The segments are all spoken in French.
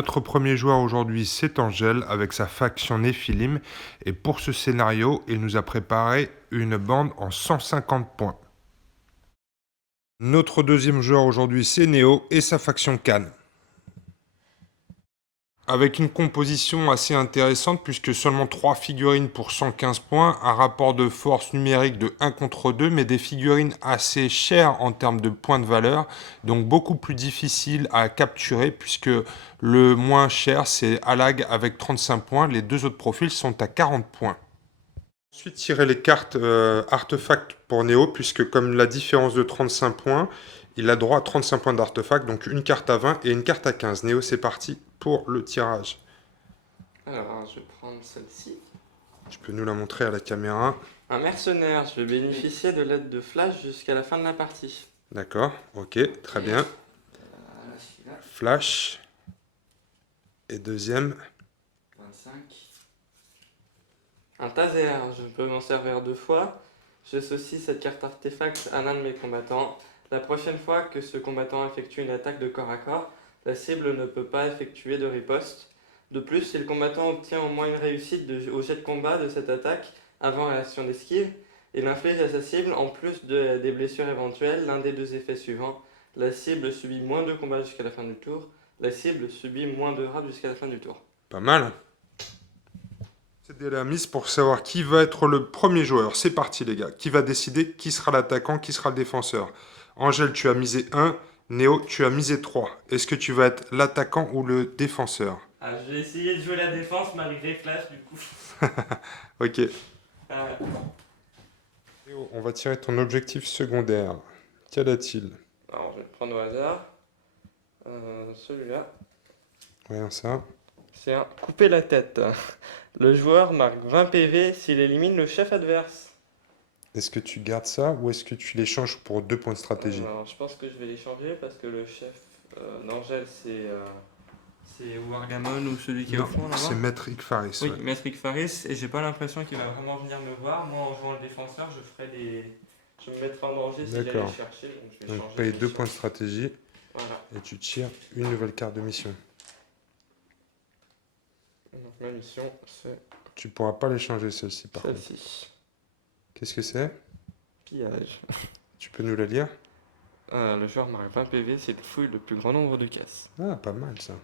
Notre premier joueur aujourd'hui, c'est Angèle avec sa faction Néphilim. Et pour ce scénario, il nous a préparé une bande en 150 points. Notre deuxième joueur aujourd'hui, c'est Néo et sa faction Cannes. Avec une composition assez intéressante puisque seulement 3 figurines pour 115 points, un rapport de force numérique de 1 contre 2, mais des figurines assez chères en termes de points de valeur, donc beaucoup plus difficiles à capturer puisque le moins cher c'est Alag avec 35 points, les deux autres profils sont à 40 points. Ensuite, tirer les cartes artefacts pour Néo, puisque comme la différence de 35 points, il a droit à 35 points d'artefact, donc une carte à 20 et une carte à 15. Néo, c'est parti pour le tirage. Alors, je vais prendre celle-ci. Tu peux nous la montrer à la caméra. Un mercenaire, je vais bénéficier de l'aide de Flash jusqu'à la fin de la partie. D'accord, ok, très bien. Celui-là, Flash. Et deuxième. 25. Un taser, je peux m'en servir 2 fois. J'associe cette carte artefact à l'un de mes combattants. La prochaine fois que ce combattant effectue une attaque de corps à corps, la cible ne peut pas effectuer de riposte. De plus, si le combattant obtient au moins une réussite au jet de combat de cette attaque avant l'action d'esquive, il inflige à sa cible, en plus des blessures éventuelles, l'un des deux effets suivants. La cible subit moins de combats jusqu'à la fin du tour. La cible subit moins de rats jusqu'à la fin du tour. Pas mal. C'est la mise pour savoir qui va être le premier joueur. C'est parti les gars. Qui va décider qui sera l'attaquant, qui sera le défenseur. Angèle, tu as misé 1. Néo, tu as misé 3. Est-ce que tu vas être l'attaquant ou le défenseur? Je vais essayer de jouer la défense malgré Flash du coup. Ok. Néo, on va tirer ton objectif secondaire. Quel a-t-il? Alors je vais prendre au hasard. Celui-là. Voyons ça. C'est un couper la tête. Le joueur marque 20 PV s'il élimine le chef adverse. Est-ce que tu gardes ça ou est-ce que tu l'échanges pour 2 points de stratégie? Alors je pense que je vais l'échanger parce que le chef d'Angèle c'est Wargamon ou celui qui est au fond là-bas. C'est Maître Ikfaris. Oui, Ouais. Maître Ikfaris, et j'ai pas l'impression qu'il va vraiment venir me voir. Moi en jouant le défenseur, je me mettrai en danger si j'allais D'accord. chercher. Donc je vais Donc changer paye de 2 mission. points de stratégie Voilà. et tu tires une nouvelle carte de mission. Donc ma mission c'est Tu pourras pas l'échanger celle-ci par contre. celle-ci. Qu'est-ce que c'est? Pillage. Tu peux nous la lire? Le joueur marque 20 PV s'il fouille le plus grand nombre de caisses. Ah, pas mal ça.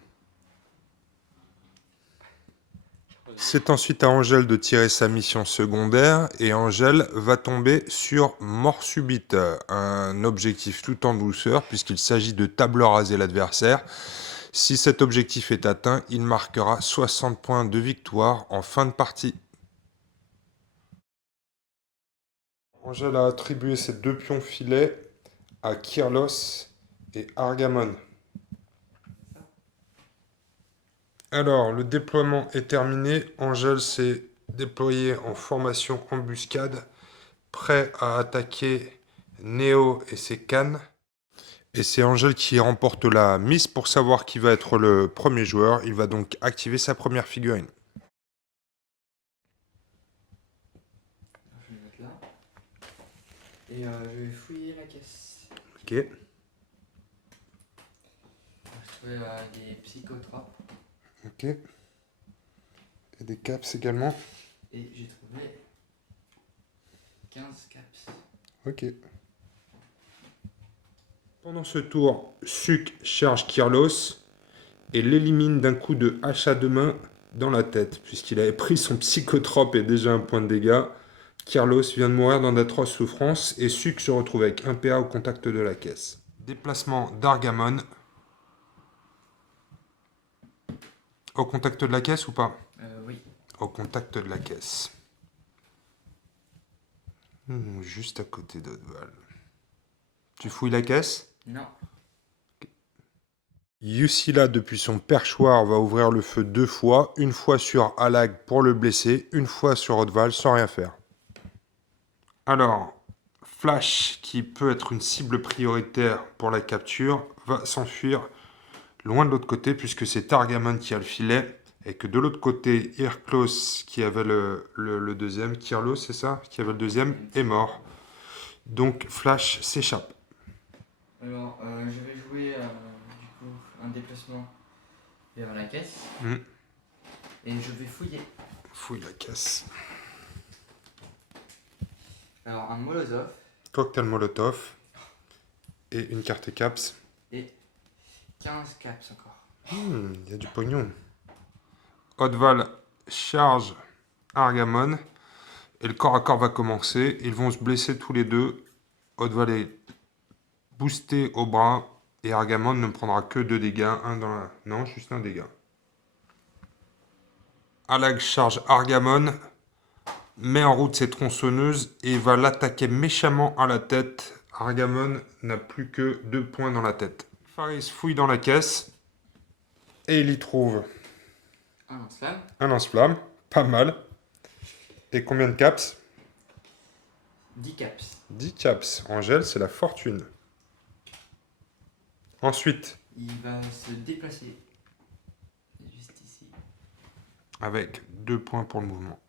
C'est ensuite à Angèle de tirer sa mission secondaire et Angèle va tomber sur mort subite, un objectif tout en douceur puisqu'il s'agit de table raser l'adversaire. Si cet objectif est atteint, il marquera 60 points de victoire en fin de partie. Angèle a attribué ses 2 pions filets à Kirlos et Argamon. Alors, le déploiement est terminé. Angèle s'est déployé en formation embuscade, prêt à attaquer Néo et ses cannes. Et c'est Angèle qui remporte la mise pour savoir qui va être le premier joueur. Il va donc activer sa première figurine. Je vais le mettre là. Et je vais fouiller la caisse. Ok. J'ai trouvé des psychotropes. Ok. Et des caps également. Et j'ai trouvé 15 caps. Ok. Pendant ce tour, Suk charge Kirlos et l'élimine d'un coup de hache à 2 mains dans la tête, puisqu'il avait pris son psychotrope et déjà un point de dégâts. Kirlos vient de mourir dans d'atroces souffrances et Suk se retrouve avec un PA au contact de la caisse. Déplacement d'Argamon. Au contact de la caisse ou pas? Oui. Au contact de la caisse. Juste à côté d'Odval. Tu fouilles la caisse? Non. Yusila, depuis son perchoir, va ouvrir le feu 2 fois. Une fois sur Alag pour le blesser, une fois sur Odval sans rien faire. Alors, Flash, qui peut être une cible prioritaire pour la capture, va s'enfuir loin de l'autre côté, puisque c'est Targamon qui a le filet, et que de l'autre côté, Irklos, qui avait le deuxième, Kirlos, c'est ça, qui avait le deuxième, est mort. Donc Flash s'échappe. Alors, je vais jouer du coup un déplacement vers la caisse. Et je vais fouiller. Fouille la caisse. Alors, un Molotov. Cocktail Molotov. Et une carte caps. Et 15 caps encore. Il y a du pognon. Oddval charge Argamon. Et le corps à corps va commencer. Ils vont se blesser tous les deux. Oddval est boosté au bras. Et Argamon ne prendra que 2 dégâts. Un dans la... Non, juste un dégât. Alag charge Argamon. Met en route ses tronçonneuses. Et va l'attaquer méchamment à la tête. Argamon n'a plus que 2 points dans la tête. Faris fouille dans la caisse. Et il y trouve Un lance-flamme. un lance-flamme. Pas mal. Et combien de caps? 10 caps. 10 caps. Angèle, c'est la fortune. Ensuite, Il va se déplacer. Juste ici. avec 2 points pour le mouvement.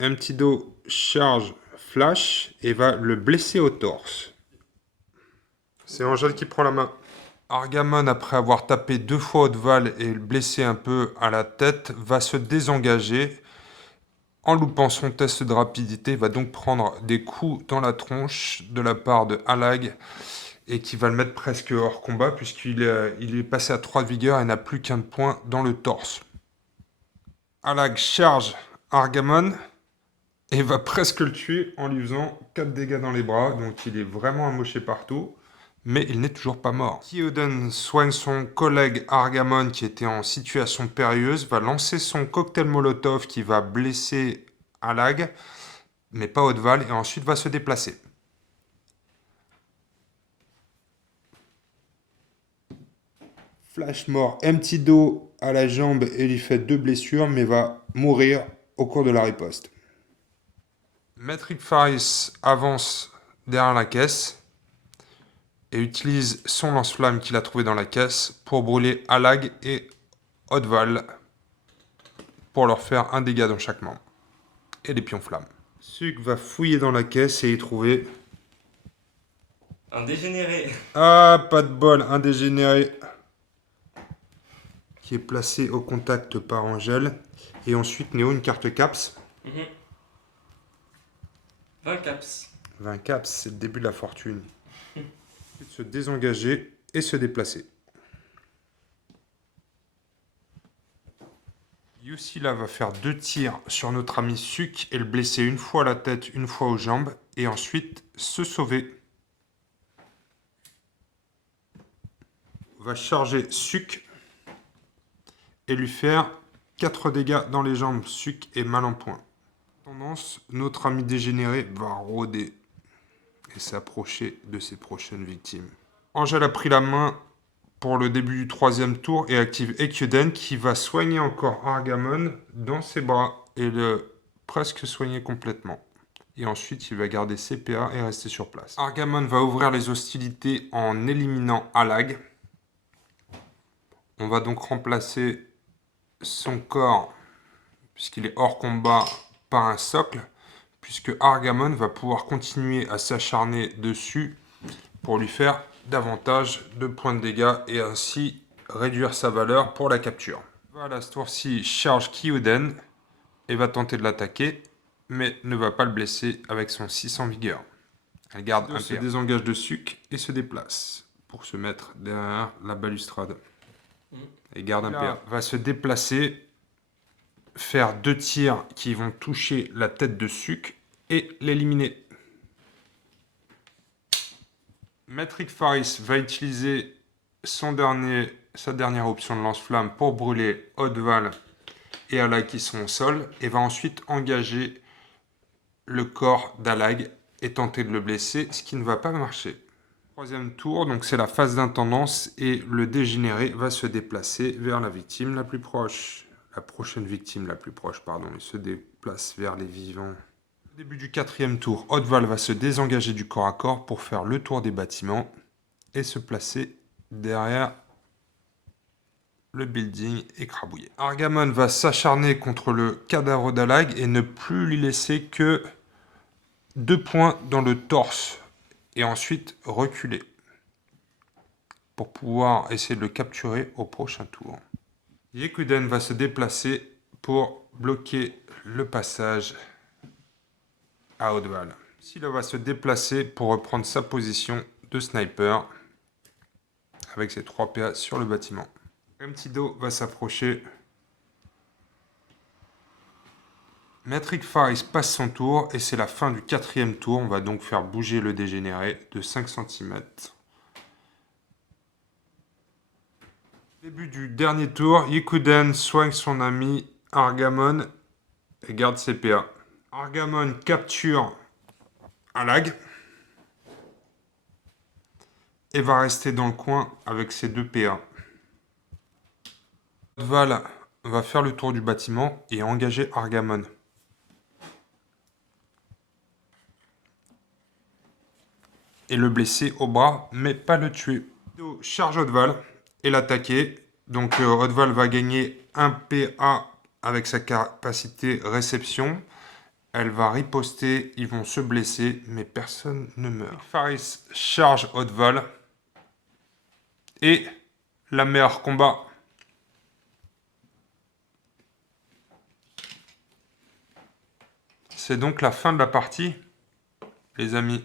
Emptido charge Flash et va le blesser au torse. C'est Angèle qui prend la main. Argamon, après avoir tapé 2 fois Oddval et le blessé un peu à la tête, va se désengager. En loupant son test de rapidité, va donc prendre des coups dans la tronche de la part de Alag et qui va le mettre presque hors combat puisqu'il est passé à 3 de vigueur et n'a plus qu'un point dans le torse. Alag charge Argamon et va presque le tuer en lui faisant 4 dégâts dans les bras, donc il est vraiment amoché partout, mais il n'est toujours pas mort. Kyoden soigne son collègue Argamon qui était en situation périlleuse, va lancer son cocktail Molotov qui va blesser Alag, mais pas Oddval, et ensuite va se déplacer. Flash mort, Emptido à la jambe et lui fait 2 blessures, mais va mourir au cours de la riposte. Metric Faris avance derrière la caisse et utilise son lance-flamme qu'il a trouvé dans la caisse pour brûler Alag et Oddval pour leur faire un dégât dans chaque membre. Et les pions flammes. Suk va fouiller dans la caisse et y trouver... Un dégénéré. Ah, pas de bol, un dégénéré qui est placé au contact par Angèle. Et ensuite, Néo, une carte caps. 20 caps. 20 caps, c'est le début de la fortune. Se désengager et se déplacer. Yussila va faire 2 tirs sur notre ami Suk et le blesser une fois à la tête, une fois aux jambes. Et ensuite, se sauver. Va charger Suk et lui faire 4 dégâts dans les jambes. Suk est mal en point. Tendance, notre ami dégénéré va rôder et s'approcher de ses prochaines victimes. Angèle a pris la main pour le début du 3e tour et active Ekuden qui va soigner encore Argamon dans ses bras et le presque soigner complètement. Et ensuite, il va garder CPA et rester sur place. Argamon va ouvrir les hostilités en éliminant Alag. On va donc remplacer son corps, puisqu'il est hors combat, par un socle, puisque Argamon va pouvoir continuer à s'acharner dessus pour lui faire davantage de points de dégâts et ainsi réduire sa valeur pour la capture. Voilà, ce tour-ci charge Kyoden et va tenter de l'attaquer, mais ne va pas le blesser avec son 600 vigueur. Elle garde un se désengage de Suk et se déplace pour se mettre derrière la balustrade. Et garde un PA. Va se déplacer, faire 2 tirs qui vont toucher la tête de Suk et l'éliminer. Metric Faris va utiliser sa dernière option de lance-flamme pour brûler Oddval et Alag qui sont au sol et va ensuite engager le corps d'Alag et tenter de le blesser, ce qui ne va pas marcher. 3e tour, donc c'est la phase d'intendance et le dégénéré va se déplacer vers la victime la plus proche. La prochaine victime la plus proche, pardon. Il se déplace vers les vivants. Au début du 4e tour, Oddval va se désengager du corps à corps pour faire le tour des bâtiments et se placer derrière le building écrabouillé. Argamon va s'acharner contre le cadavre d'Alag et ne plus lui laisser que 2 points dans le torse. Et ensuite reculer. pour pouvoir essayer de le capturer au prochain tour. Yekuden va se déplacer pour bloquer le passage à Haute-Val. Silla va se déplacer pour reprendre sa position de sniper avec ses 3 PA sur le bâtiment. Mtido va s'approcher. Matrix Faris passe son tour et c'est la fin du 4e tour. On va donc faire bouger le dégénéré de 5 cm. Début du dernier tour, Yekuden soigne son ami Argamon et garde ses PA. Argamon capture un lag et va rester dans le coin avec ses 2 PA. Val va faire le tour du bâtiment et engager Argamon. Et le blesser au bras, mais pas le tuer. Charge Haute-Val et l'attaquer. Donc Haute-Val va gagner un PA avec sa capacité réception. Elle va riposter, ils vont se blesser, mais personne ne meurt. Faris charge Haute-Val. Et la meilleure combat. C'est donc la fin de la partie, les amis.